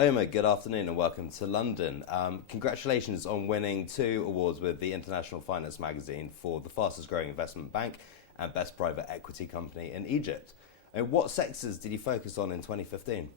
Omar, good afternoon and welcome to London. Congratulations on winning 2 awards with the International Finance magazine for the fastest growing investment bank and best private equity company in Egypt. And what sectors did you focus on in 2015?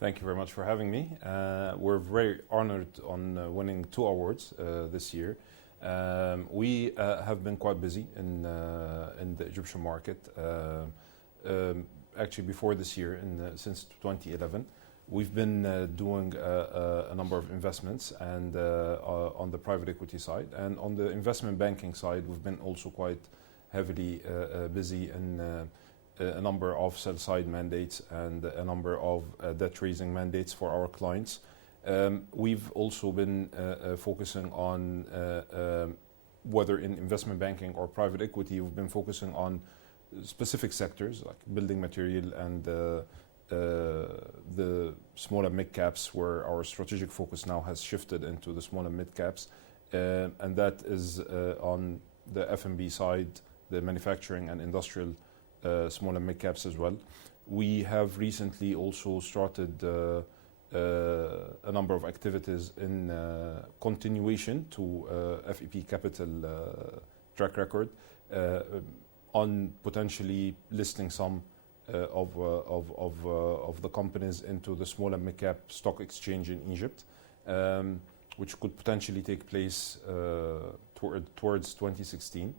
Thank you very much for having me. We're very honored on winning 2 awards this year. We have been quite busy in the Egyptian market. Actually, before this year, since 2011, we've been doing a number of investments and on the private equity side. And on the investment banking side, we've been also quite heavily busy in a number of sell-side mandates and a number of debt-raising mandates for our clients. We've also been focusing on, whether in investment banking or private equity, we've been focusing on specific sectors like building material and the small and mid caps, where our strategic focus now has shifted into the small and mid caps. And that is on the F&B side, the manufacturing and industrial small and mid caps as well. We have recently also started a number of activities in continuation to FEP Capital track record on potentially listing some of the companies into the small and mid cap stock exchange in Egypt, which could potentially take place towards 2016.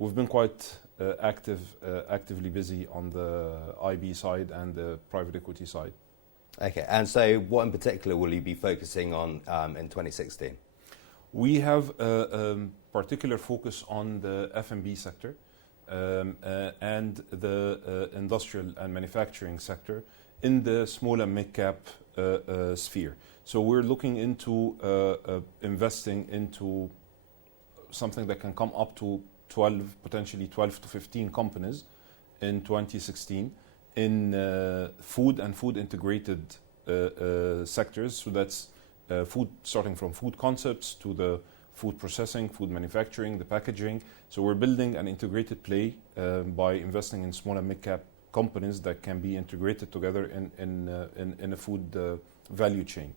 We've been quite actively busy on the IB side and the private equity side. Okay, and so what in particular will you be focusing on in 2016? We have a particular focus on the F&B sector and the industrial and manufacturing sector in the small and mid cap sphere. So we're looking into investing into something that can come up to potentially 12 to 15 companies in 2016 in food and food integrated sectors. So that's food, starting from food concepts to the food processing, food manufacturing, the packaging. So we're building an integrated play by investing in small and mid cap companies that can be integrated together in a food value chain.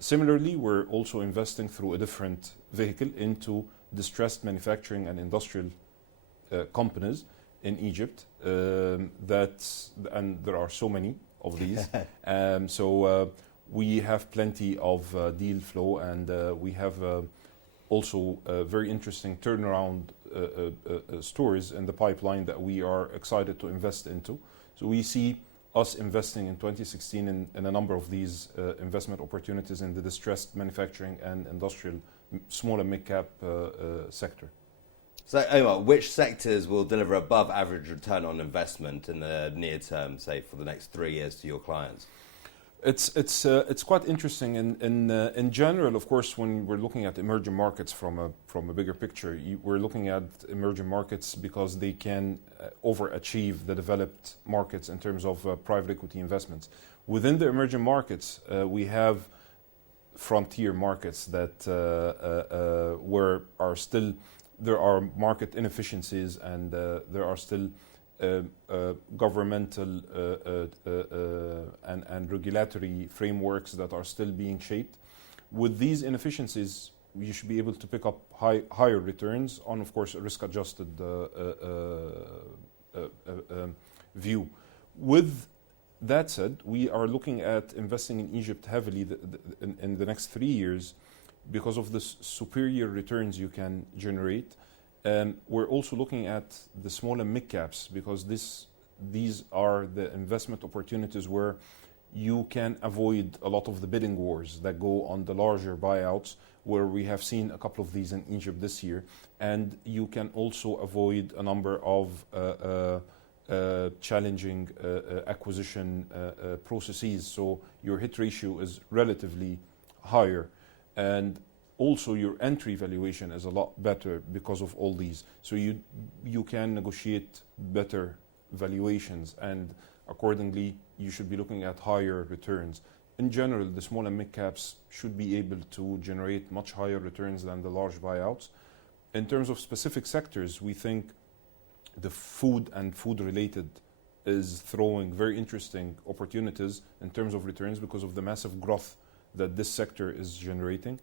Similarly, we're also investing through a different vehicle into distressed manufacturing and industrial companies in Egypt. And there are so many of these. We have plenty of deal flow, and we have also very interesting turnaround stories in the pipeline that we are excited to invest into. So we see us investing in 2016 in a number of these investment opportunities in the distressed manufacturing and industrial small and mid cap sector. So Omar, which sectors will deliver above average return on investment in the near term, say for the next 3 years to your clients? It's quite interesting. In general, of course, when we're looking at emerging markets from a bigger picture, we're looking at emerging markets because they can overachieve the developed markets in terms of private equity investments. Within the emerging markets, we have frontier markets that there are market inefficiencies and there are still governmental and regulatory frameworks that are still being shaped. With these inefficiencies, you should be able to pick up higher returns on, of course, a risk-adjusted view. With that said, we are looking at investing in Egypt heavily in the next 3 years because of the superior returns you can generate. We're also looking at the small and mid caps because these are the investment opportunities where you can avoid a lot of the bidding wars that go on the larger buyouts, where we have seen a couple of these in Egypt this year. And you can also avoid a number of challenging acquisition processes. So your hit ratio is relatively higher. And also your entry valuation is a lot better because of all these. So you can negotiate better valuations, and accordingly you should be looking at higher returns. In general, the small and mid caps should be able to generate much higher returns than the large buyouts. In terms of specific sectors, we think the food and food related is throwing very interesting opportunities in terms of returns because of the massive growth that this sector is generating.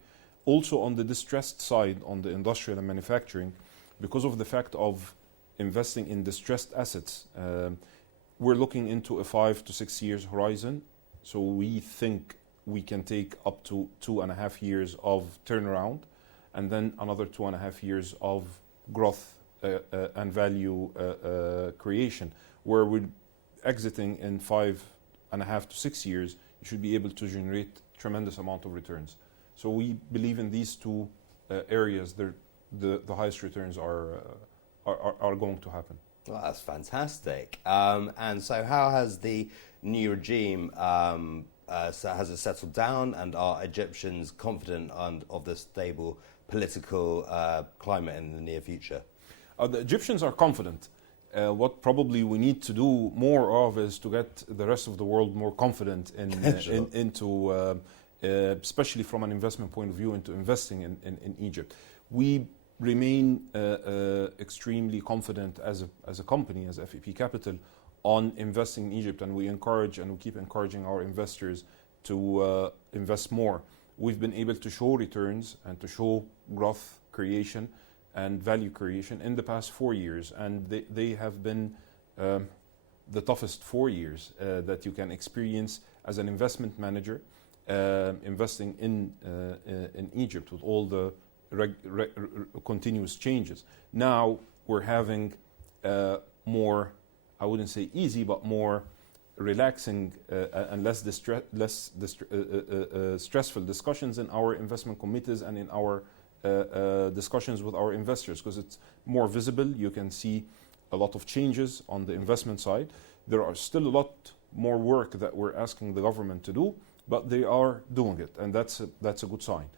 Also on the distressed side, on the industrial and manufacturing, because of the fact of investing in distressed assets, we're looking into a 5 to 6 years horizon. So we think we can take up to 2.5 years of turnaround, and then another 2.5 years of growth and value creation, where we're exiting in 5.5 to 6 years. You should be able to generate tremendous amount of returns. So we believe in these two areas, the highest returns are going to happen. Well, that's fantastic. And so how has the new regime, has it settled down, and are Egyptians confident of the stable political climate in the near future? The Egyptians are confident. What probably we need to do more of is to get the rest of the world more confident Sure. into especially from an investment point of view, into investing in Egypt. We remain extremely confident as a company, as FEP Capital, on investing in Egypt, and we encourage and we keep encouraging our investors to invest more. We've been able to show returns and to show growth creation and value creation in the past 4 years, and they have been the toughest 4 years that you can experience as an investment manager, investing in Egypt with all the continuous changes. Now we're having more, I wouldn't say easy, but more relaxing and less stressful discussions in our investment committees and in our discussions with our investors, because it's more visible. You can see a lot of changes on the investment side. There are still a lot more work that we're asking the government to do, but they are doing it, and that's a good sign.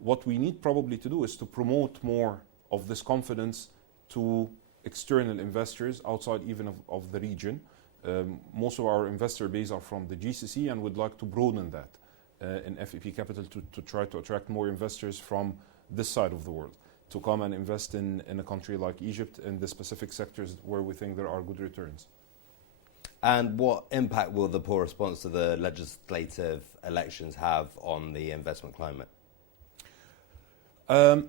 What we need probably to do is to promote more of this confidence to external investors outside even of the region. Most of our investor base are from the GCC, and would like to broaden that in FEP Capital to try to attract more investors from this side of the world to come and invest in a country like Egypt in the specific sectors where we think there are good returns. And what impact will the poor response to the legislative elections have on the investment climate?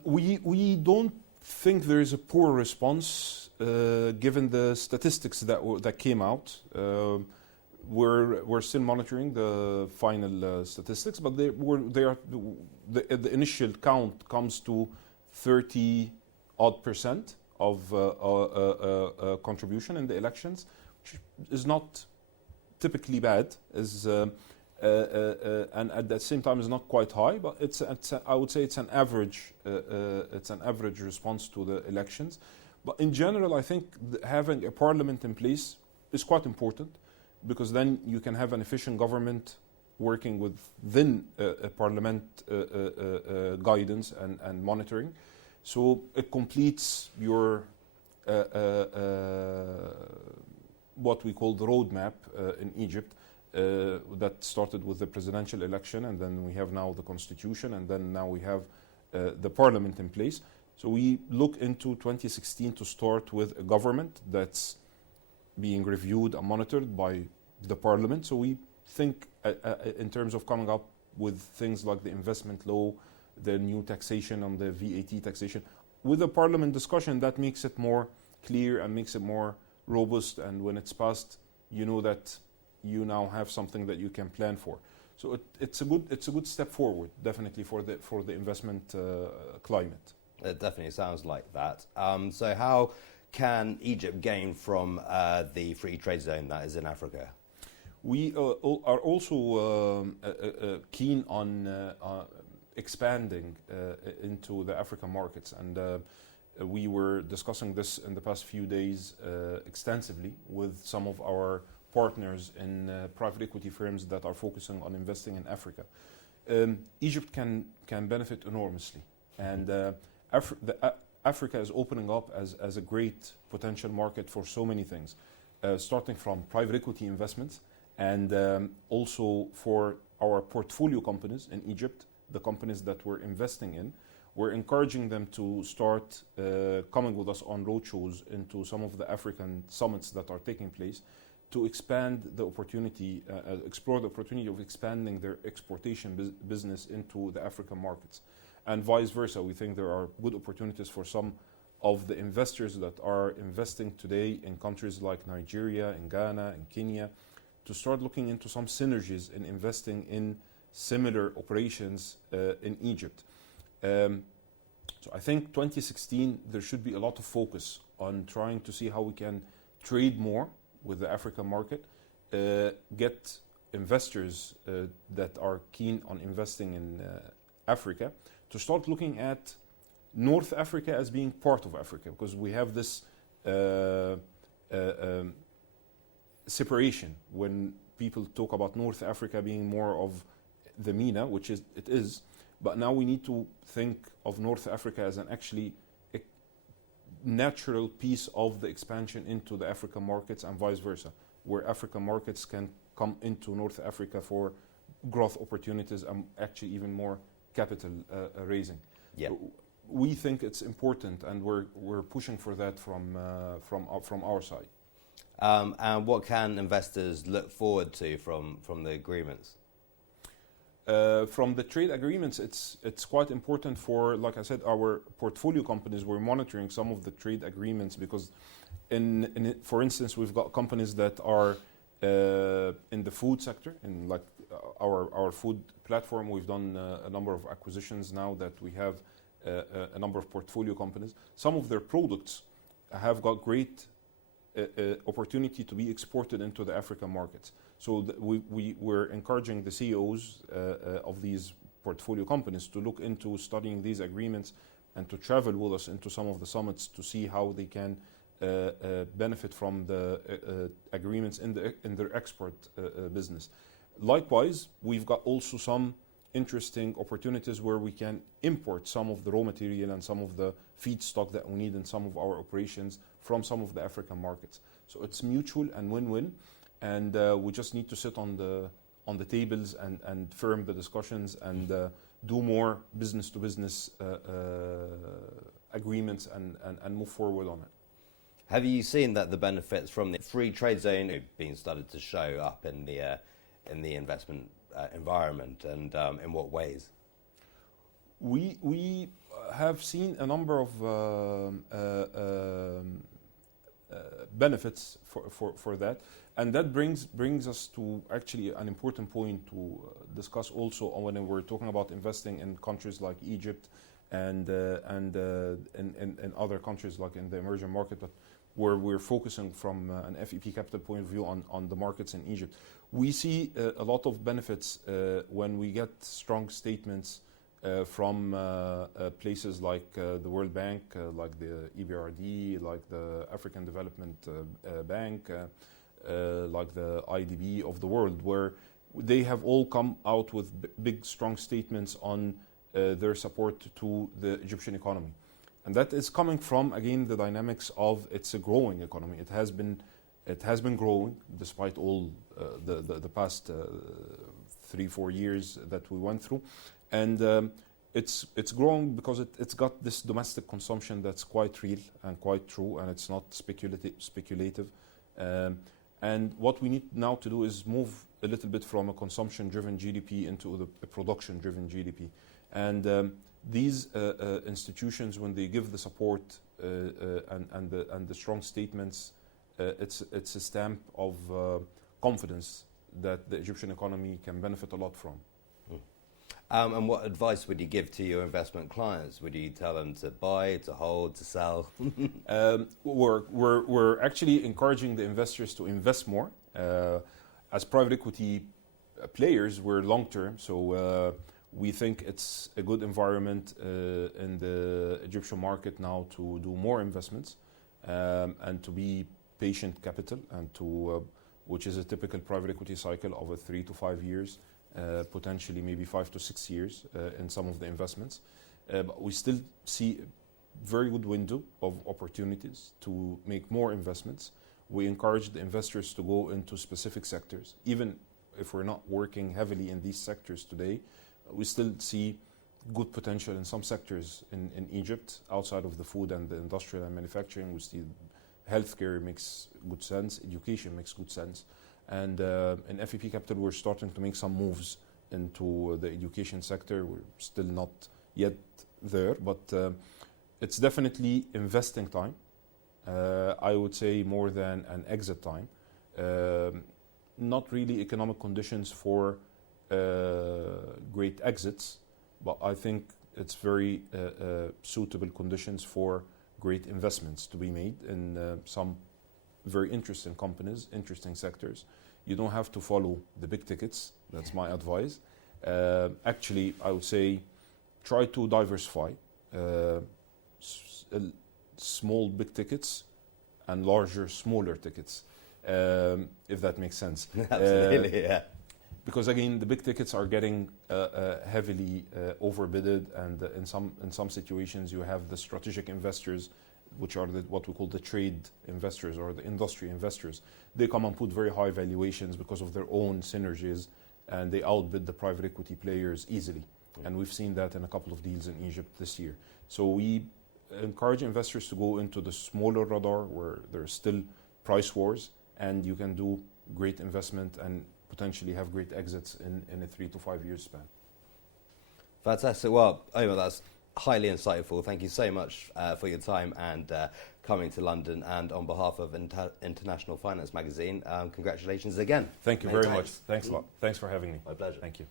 We don't think there is a poor response given the statistics that came out. We're still monitoring the final statistics, but the initial count comes to 30% of contribution in the elections, which is not typically bad, and at the same time is not quite high, but I would say it's an average response to the elections. But in general, I think having a parliament in place is quite important, because then you can have an efficient government working within a parliament guidance and monitoring. So it completes your what we call the roadmap in Egypt that started with the presidential election, and then we have now the constitution, and then now we have the parliament in place. So we look into 2016 to start with a government that's being reviewed and monitored by the parliament. So we think in terms of coming up with things like the investment law, the new taxation on the VAT taxation. With the parliament discussion, that makes it more clear and makes it more robust, and when it's passed, you know that you now have something that you can plan for. So it's a good step forward, definitely, for the investment climate. It definitely sounds like that. So how can Egypt gain from the free trade zone that is in Africa? We are also keen on expanding into the African markets, and we were discussing this in the past few days extensively with some of our partners in private equity firms that are focusing on investing in Africa. Egypt can benefit enormously, and Africa is opening up as a great potential market for so many things, starting from private equity investments, and also for our portfolio companies in Egypt, the companies that we're investing in. we're encouraging them to start coming with us on roadshows into some of the African summits that are taking place to expand the opportunity, explore the opportunity of expanding their exportation business into the African markets. And vice versa, we think there are good opportunities for some of the investors that are investing today in countries like Nigeria, in Ghana, in Kenya, to start looking into some synergies in investing in similar operations in Egypt. So I think 2016, there should be a lot of focus on trying to see how we can trade more with the African market, get investors that are keen on investing in Africa to start looking at North Africa as being part of Africa, because we have this separation when people talk about North Africa being more of the MENA, which it is, but now we need to think of North Africa as an actually a natural piece of the expansion into the African markets and vice versa, where African markets can come into North Africa for growth opportunities and actually even more capital raising. Yep. We think it's important, and we're pushing for that from our side. And what can investors look forward to from the agreements? From the trade agreements, it's quite important for, like I said, our portfolio companies. We're monitoring some of the trade agreements because, for instance, we've got companies that are in the food sector, in like our food platform. We've done a number of acquisitions now that we have a number of portfolio companies. Some of their products have got great opportunity to be exported into the African markets. So we're encouraging the CEOs of these portfolio companies to look into studying these agreements and to travel with us into some of the summits to see how they can benefit from the agreements in their export business. Likewise, we've got also some interesting opportunities where we can import some of the raw material and some of the feedstock that we need in some of our operations from some of the African markets. So it's mutual and win-win, and we just need to sit on the tables and firm the discussions and do more business-to-business agreements and move forward on it. Have you seen that the benefits from the free trade zone have been started to show up in the investment environment, and in what ways? We have seen a number of benefits for that, and that brings us to actually an important point to discuss also when we're talking about investing in countries like Egypt and in other countries like in the emerging market, but where we're focusing from an FEP Capital point of view on the markets in Egypt. We see a lot of benefits when we get strong statements from places like the World Bank, like the EBRD, like the African Development Bank, like the IDB of the world, where they have all come out with big, strong statements on their support to the Egyptian economy. And that is coming from, again, the dynamics of it's a growing economy. It has been growing despite all the past 3-4 years that we went through, and it's growing because it's got this domestic consumption that's quite real and quite true, and it's not speculative. And what we need now to do is move a little bit from a consumption-driven GDP into a production-driven GDP. And these institutions, when they give the support and the strong statements, it's a stamp of confidence that the Egyptian economy can benefit a lot from. And what advice would you give to your investment clients? Would you tell them to buy, to hold, to sell? We're actually encouraging the investors to invest more. As private equity players, we're long-term, so we think it's a good environment in the Egyptian market now to do more investments and to be patient capital, and to which is a typical private equity cycle over 3 to 5 years, potentially maybe 5 to 6 years in some of the investments. But we still see a very good window of opportunities to make more investments. We encourage the investors to go into specific sectors. Even if we're not working heavily in these sectors today, we still see good potential in some sectors in Egypt outside of the food and the industrial and manufacturing. We see healthcare makes good sense, education makes good sense. And in FEP Capital, we're starting to make some moves into the education sector. We're still not yet there, but it's definitely investing time. I would say more than an exit time. Not really economic conditions for great exits, but I think it's very suitable conditions for great investments to be made in some very interesting companies, interesting sectors. You don't have to follow the big tickets. That's my advice. Actually, I would say try to diversify small big tickets and larger smaller tickets, if that makes sense. Absolutely, yeah. Because again, the big tickets are getting heavily overbidded, and in some situations you have the strategic investors, which are what we call the trade investors or the industry investors. They come and put very high valuations because of their own synergies, and they outbid the private equity players easily. And we've seen that in a couple of deals in Egypt this year. So we encourage investors to go into the smaller radar where there's still price wars, and you can do great investment and potentially have great exits in a 3 to 5 year span. Fantastic. Well, Omar, that's highly insightful. Thank you so much for your time and coming to London. And on behalf of International Finance Magazine, congratulations again. Thank you very much. Thanks a lot. Thanks for having me. My pleasure. Thank you.